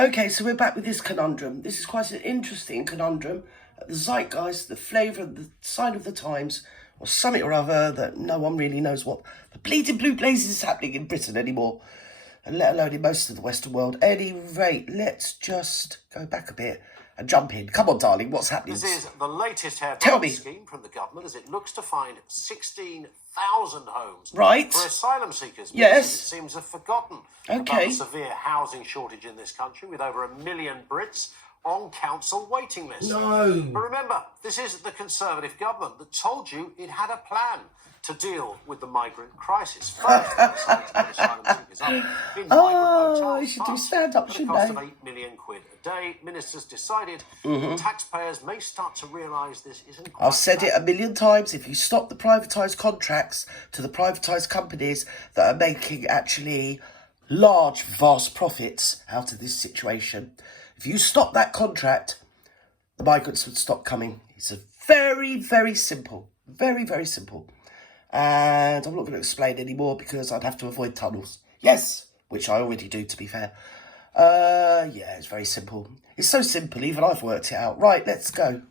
Okay, so we're back with this conundrum. This is quite an interesting conundrum. The zeitgeist, the flavour, the sign of the times, or something or other that no one really knows what the bleeding blue blazes is happening in Britain anymore, and let alone in most of the Western world. Any rate, let's just go back a bit and jump in. Come on, darling, what's happening? This is the latest hair-buying scheme from the government as it looks to find 16,000 homes for asylum seekers. Yes. It seems have forgotten about the severe housing shortage in this country, with over 1 million Brits on council waiting lists. No. But remember, this is the Conservative government that told you it had a plan to deal with the migrant crisis. First, asylum seekers up in I should do stand-up, shouldn't I? I? At a cost of £8 million a day, ministers decided taxpayers may start to realise this isn't quite I've said it a million times. If you stop the privatised contracts to the privatised companies that are making actually large, vast profits out of this situation, if you stop that contract, the migrants would stop coming. It's a very, very simple. Very, very simple. And I'm not going to explain anymore because I'd have to avoid tunnels. Yes, which I already do, to be fair. Yeah, it's very simple. It's so simple, even I've worked it out. Right, let's go.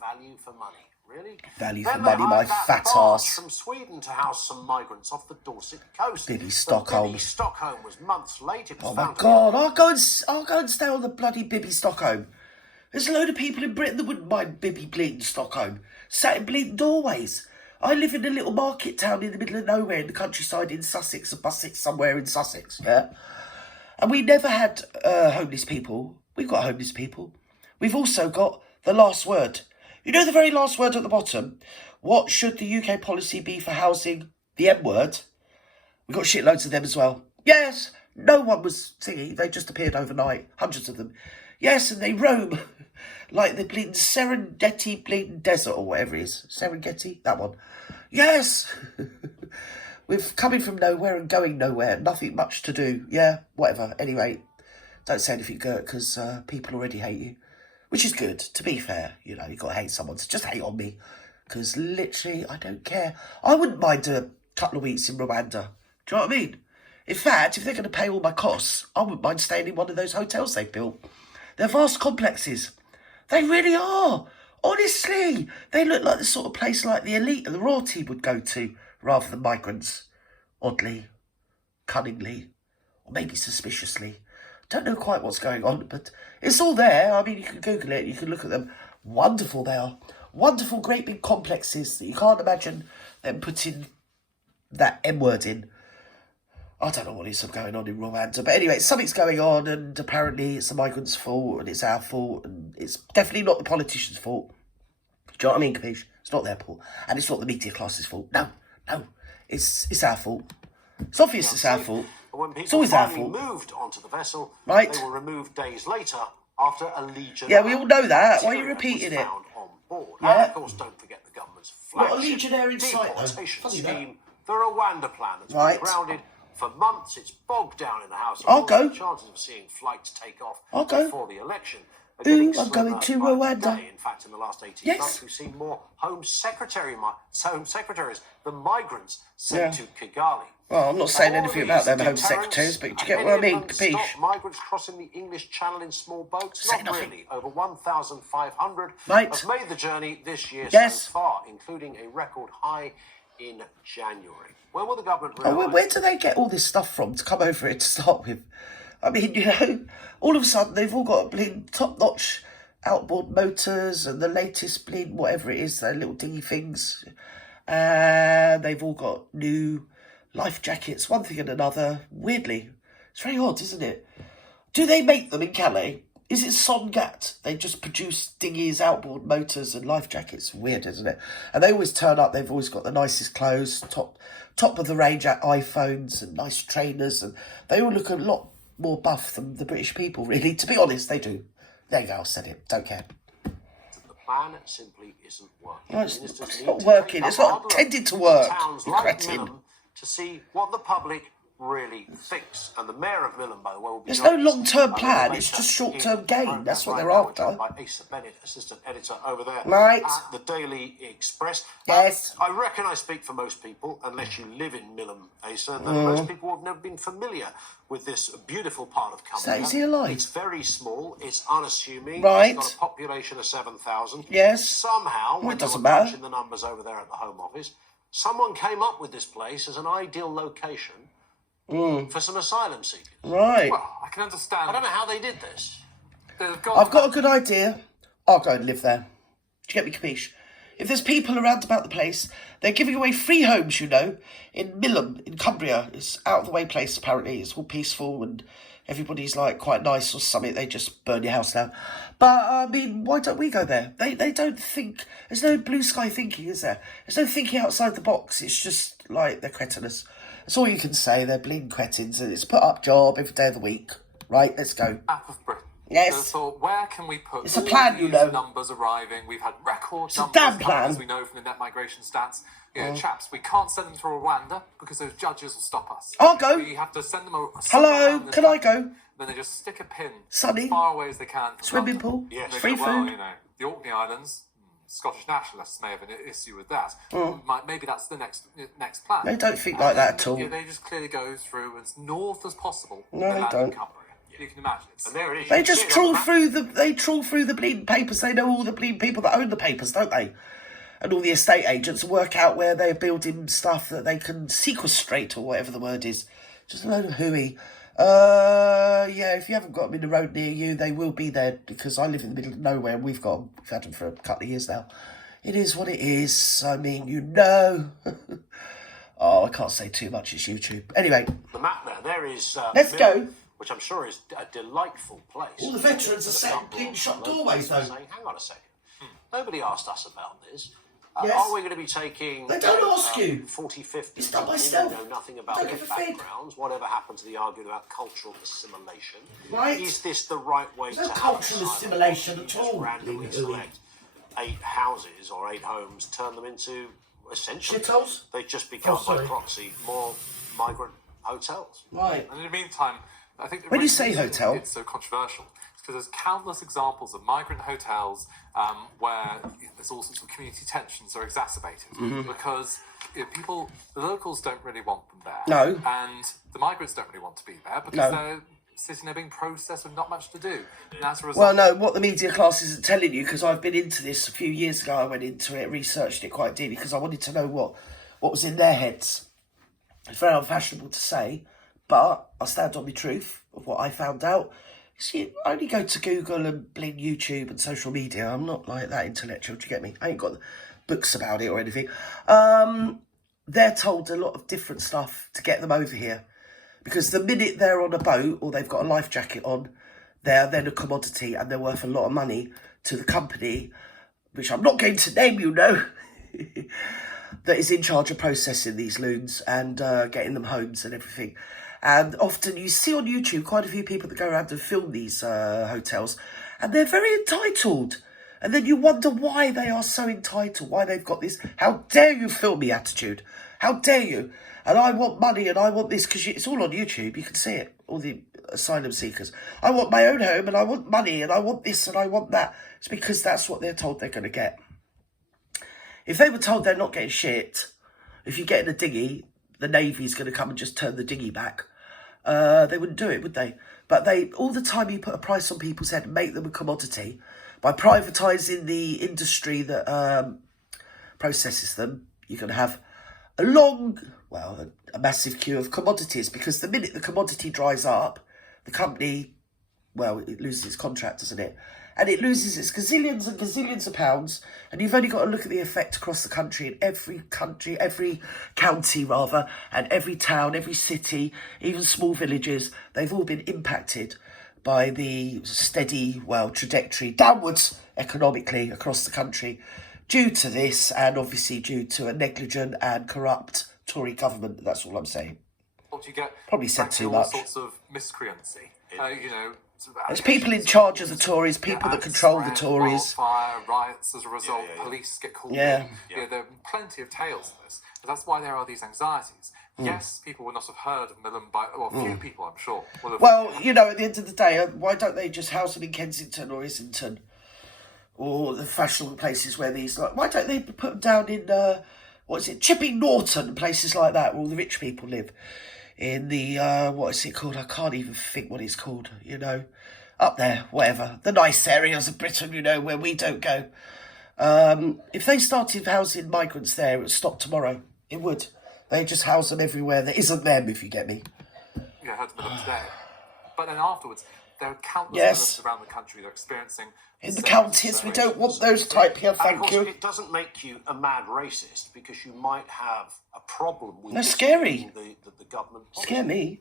Value for money, really? Value for money, my fat ass. From Sweden to house some migrants off the Dorset coast. Bibby Stockholm. Bibby Stockholm was months late. It was oh my God, I'll go and stay on the bloody Bibby Stockholm. There's a load of people in Britain that wouldn't mind Bibby bleeding Stockholm. Sat in bleeding doorways. I live in a little market town in the middle of nowhere in the countryside in Sussex, or Bussex, somewhere in Sussex, yeah? And we never had homeless people. We've got homeless people. We've also got the last word. You know the very last word at the bottom? What should the UK policy be for housing? The M word. We've got shitloads of them as well. Yes, no one was singing. They just appeared overnight. Hundreds of them. Yes, and they roam like the bleeding Serengeti bleeding desert or whatever it is. Serengeti? That one. Yes. We're coming from nowhere and going nowhere. Nothing much to do. Yeah, whatever. Anyway, don't say anything, Gert, because people already hate you. Which is good, to be fair. You know, you've got to hate someone. So just hate on me. Because literally, I don't care. I wouldn't mind a couple of weeks in Rwanda. Do you know what I mean? In fact, if they're going to pay all my costs, I wouldn't mind staying in one of those hotels they've built. They're vast complexes. They really are. Honestly, they look like the sort of place like the elite and the royalty would go to, rather than migrants. Oddly, cunningly, or maybe suspiciously. Don't know quite what's going on, but it's all there. I mean, you can Google it, you can look at them. Wonderful they are. Wonderful, great big complexes that you can't imagine them putting that M word in. I don't know what is going on in Rwanda, but anyway, something's going on, and apparently it's the migrants' fault, and it's our fault, and it's definitely not the politicians' fault. Do you know what I mean, Capiche? It's not their fault, and it's not the media class's fault. No, it's our fault. It's obvious it's our fault. When it's always our fault. Moved onto the vessel, right? They were removed days later after a Legionnaire. Yeah, we all know that. Why are you repeating it? On board. Yeah. And of course, don't forget the government's flagship deportation scheme, the Rwanda plan that's been grounded. For months, it's bogged down in the House. I'll go. The chances of seeing flights take off before the election are I'm going to Rwanda. In fact, in the last 18 months, we've seen more Home Secretaries than migrants sent to Kigali. Well, I'm not saying anything about them Home Secretaries, but do you get what I mean, Capiche? Migrants crossing the English Channel in small boats? Not really. Over 1,500 have made the journey this year so far, including a record high in January. When will the government realise... where do they get all this stuff from to come over here to start with? I mean, you know, all of a sudden they've all got bleeding top-notch outboard motors and the latest bleeding whatever it is, their little dinghy things. And they've all got new life jackets, one thing and another. Weirdly. It's very odd, isn't it? Do they make them in Calais? Is it Songat? They just produce dinghies, outboard motors and life jackets. Weird, isn't it? And they always turn up. They've always got the nicest clothes, top of the range iPhones and nice trainers. And they all look a lot more buff than the British people, really. To be honest, they do. There you go, I said it. Don't care. The plan simply isn't working. No, it's not working. It's not intended to work. Towns like Minham to see what the public really thinks. And the mayor of Milam, by the way, will be There's no long-term plan. It's just short-term gain. That's what they're after. By Asa Bennett, assistant editor over there right. at the Daily Express. Yes. I reckon I speak for most people, unless you live in Milam, Asa, that most people have never been familiar with this beautiful part of Cumbria. Is he alive? It's very small. It's unassuming. Right. It's got a population of 7,000. Yes. Somehow, when it doesn't they were matter. crunching the numbers over there at the Home Office, someone came up with this place as an ideal location for some asylum seekers. Right. Well, I can understand. I don't know how they did this. I've got a good idea. I'll go and live there. Do you get me, capiche? If there's people around about the place, they're giving away free homes, you know, in Milam, in Cumbria. It's out of the way place, apparently. It's all peaceful and everybody's like quite nice or something. They just burn your house down. But, I mean, why don't we go there? They don't think... There's no blue sky thinking, is there? There's no thinking outside the box. It's just like they're cretinous. That's all you can say. They're bleeding cretins and it's a put-up job every day of the week. Right, let's go. Map of Britain. Yes. So where can we put it's a plan, all these numbers arriving? We've had record numbers coming, as we know from the net migration stats. You know, chaps, we can't send them to Rwanda because those judges will stop us. I'll go. We have to send them hello, can I go? Then they just stick a pin Sunny. as far away as they can. Swimming pool. Yes. Free food. Well, you know, the Orkney Islands, Scottish nationalists may have an issue with that. Maybe that's the next plan. They don't think like that at all. Yeah, they just clearly go through as north as possible. No, they don't. You can imagine. And there it is. They just trawl through the bleeding papers. They know all the bleeding people that own the papers, don't they? And all the estate agents work out where they're building stuff that they can sequestrate or whatever the word is. Just a load of hooey. Yeah, if you haven't got them in the road near you, they will be there because I live in the middle of nowhere and we've had them for a couple of years now. It is what it is. I mean, you know. Oh, I can't say too much. It's YouTube. Anyway. The map there is... let's go. Which I'm sure is a delightful place. All the veterans are sat in pin shop doorways, though. Saying, hang on a second. Nobody asked us about this. Yes. Are we going to be taking... They don't ask you. 40, 50 it's done by people stealth. who know nothing about their backgrounds? Whatever happened to the argument about cultural assimilation? Right. Is this the right way to no cultural assimilation at all. Randomly select 8 houses or 8 homes, turn them into, essentially... shitholes? They just become, by proxy, more migrant hotels. Right. And in the meantime... I think when you say hotel, it's so controversial because there's countless examples of migrant hotels where there's all sorts of community tensions are exacerbated because the locals don't really want them there. No. And the migrants don't really want to be there because they're sitting there being processed with not much to do. And as a result, well, no, what the media class isn't telling you, because I've been into this a few years ago, I went into it, researched it quite deeply because I wanted to know what was in their heads. It's very unfashionable to say, but I stand on my truth of what I found out. See, I only go to Google and bling YouTube and social media. I'm not like that intellectual, do you get me? I ain't got books about it or anything. They're told a lot of different stuff to get them over here. Because the minute they're on a boat or they've got a life jacket on, they're then a commodity and they're worth a lot of money to the company, which I'm not going to name, you know, that is in charge of processing these loons and getting them homes and everything. And often you see on YouTube quite a few people that go around and film these hotels, and they're very entitled. And then you wonder why they are so entitled, why they've got this, how dare you film me attitude? How dare you? And I want money and I want this, because it's all on YouTube, you can see it, all the asylum seekers. I want my own home and I want money and I want this and I want that. It's because that's what they're told they're going to get. If they were told they're not getting shit, if you get in a dinghy, the Navy's going to come and just turn the dinghy back. They wouldn't do it, would they? But they, all the time you put a price on people's head and make them a commodity by privatising the industry that processes them, you're going to have a massive queue of commodities, because the minute the commodity dries up, the company, it loses its contract, doesn't it? And it loses its gazillions and gazillions of pounds. And you've only got to look at the effect across the country, in every county, and every town, every city, even small villages. They've all been impacted by the steady, trajectory downwards economically across the country due to this, and obviously due to a negligent and corrupt Tory government. That's all I'm saying. What you get? Probably said too much. All sorts of miscreancy. There's people in charge of the Tories, people that control the Tories. Fire, riots as a result, police get called in. There are plenty of tales of this. But that's why there are these anxieties. Yes, people would not have heard of Milan by, well, few people, I'm sure. Well, you know, at the end of the day, why don't they just house them in Kensington or Islington? Or the fashionable places where these, like, why don't they put them down in, Chipping Norton and places like that where all the rich people live? In the, what is it called? I can't even think what it's called, you know. Up there, whatever. The nice areas of Britain, you know, where we don't go. If they started housing migrants there, it would stop tomorrow. It would. They just house them everywhere that isn't them, if you get me. Yeah, I heard them today. But then afterwards, there are countless Milans around the country that are experiencing... In the counties, we don't want those type here, thank you. It doesn't make you a mad racist because you might have a problem with... They're scary. The government... Scare me.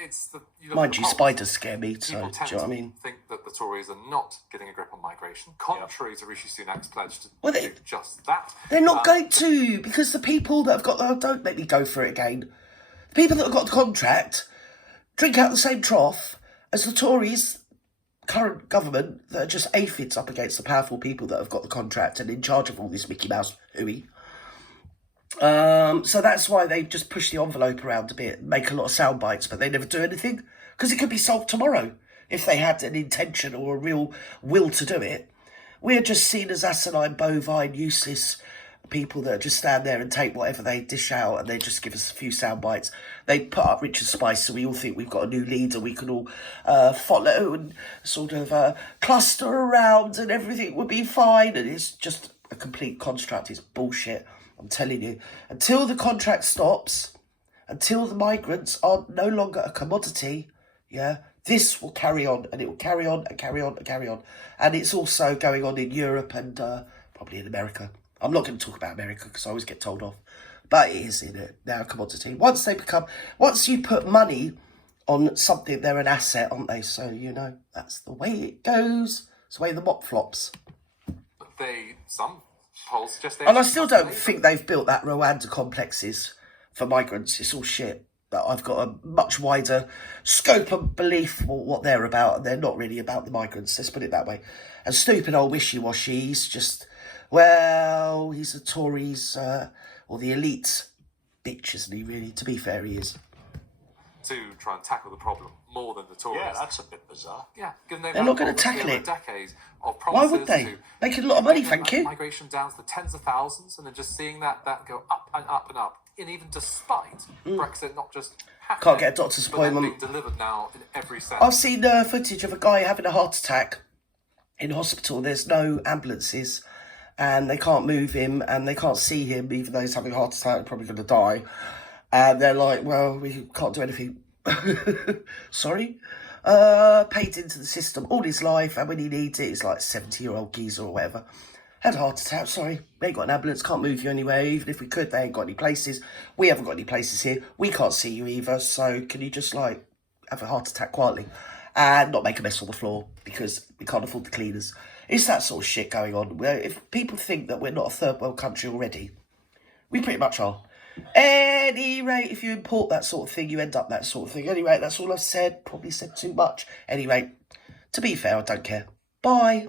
It's the, Mind you, spiders scare me, so do you know what I mean? Think that the Tories are not getting a grip on migration, contrary to Rishi Sunak's pledge to do just that. They're not going to, because the people that have got the... Don't make me go for it again. The people that have got the contract drink out the same trough as the Tories, current government, that are just aphids up against the powerful people that have got the contract and in charge of all this Mickey Mouse hooey. So that's why they just push the envelope around a bit, make a lot of sound bites, but they never do anything. Because it could be solved tomorrow if they had an intention or a real will to do it. We're just seen as asinine, bovine, useless people that just stand there and take whatever they dish out and they just give us a few sound bites. They put up Richard Spice so we all think we've got a new leader we can all follow and sort of cluster around and everything would be fine. And it's just a complete construct. It's bullshit. I'm telling you, until the contract stops, until the migrants are no longer a commodity, this will carry on, and it will carry on and carry on and carry on. And it's also going on in Europe and probably in America. I'm not going to talk about America because I always get told off, but it is in it now a commodity. Once you put money on something, they're an asset, aren't they? So, you know, that's the way it goes. It's the way the mop flops. Some polls suggest and I still don't think they've built that Rwanda complexes for migrants. It's all shit. That I've got a much wider scope of belief for what they're about, and they're not really about the migrants. Let's put it that way. And stupid old wishy-washy, he's just, well, he's the Tories or the elite bitch, isn't he? Really, to be fair, he is. To try and tackle the problem more than the Tories. Yeah, that's a bit bizarre. Yeah, they're not going to tackle it. Decades of why would they? Making a lot of money, thank you. Migration down to the tens of thousands, and then just seeing that go up and up and up, and even despite Brexit not just happening, can't get a doctor's appointment. Being delivered now in every sense. I've seen footage of a guy having a heart attack in hospital. There's no ambulances, and they can't move him, and they can't see him, even though he's having a heart attack and probably going to die. And they're like, well, we can't do anything. Sorry? Paid into the system all his life, and when he needs it, he's like 70-year-old geezer or whatever. Had a heart attack, sorry. They ain't got an ambulance, can't move you anywhere. Even if we could, they ain't got any places. We haven't got any places here. We can't see you either, so can you just, like, have a heart attack quietly and not make a mess on the floor because we can't afford the cleaners? It's that sort of shit going on. If people think that we're not a third world country already, we pretty much are. Any rate, if you import that sort of thing, you end up that sort of thing. Anyway, that's all I've said. Probably said too much. Anyway, to be fair, I don't care. Bye.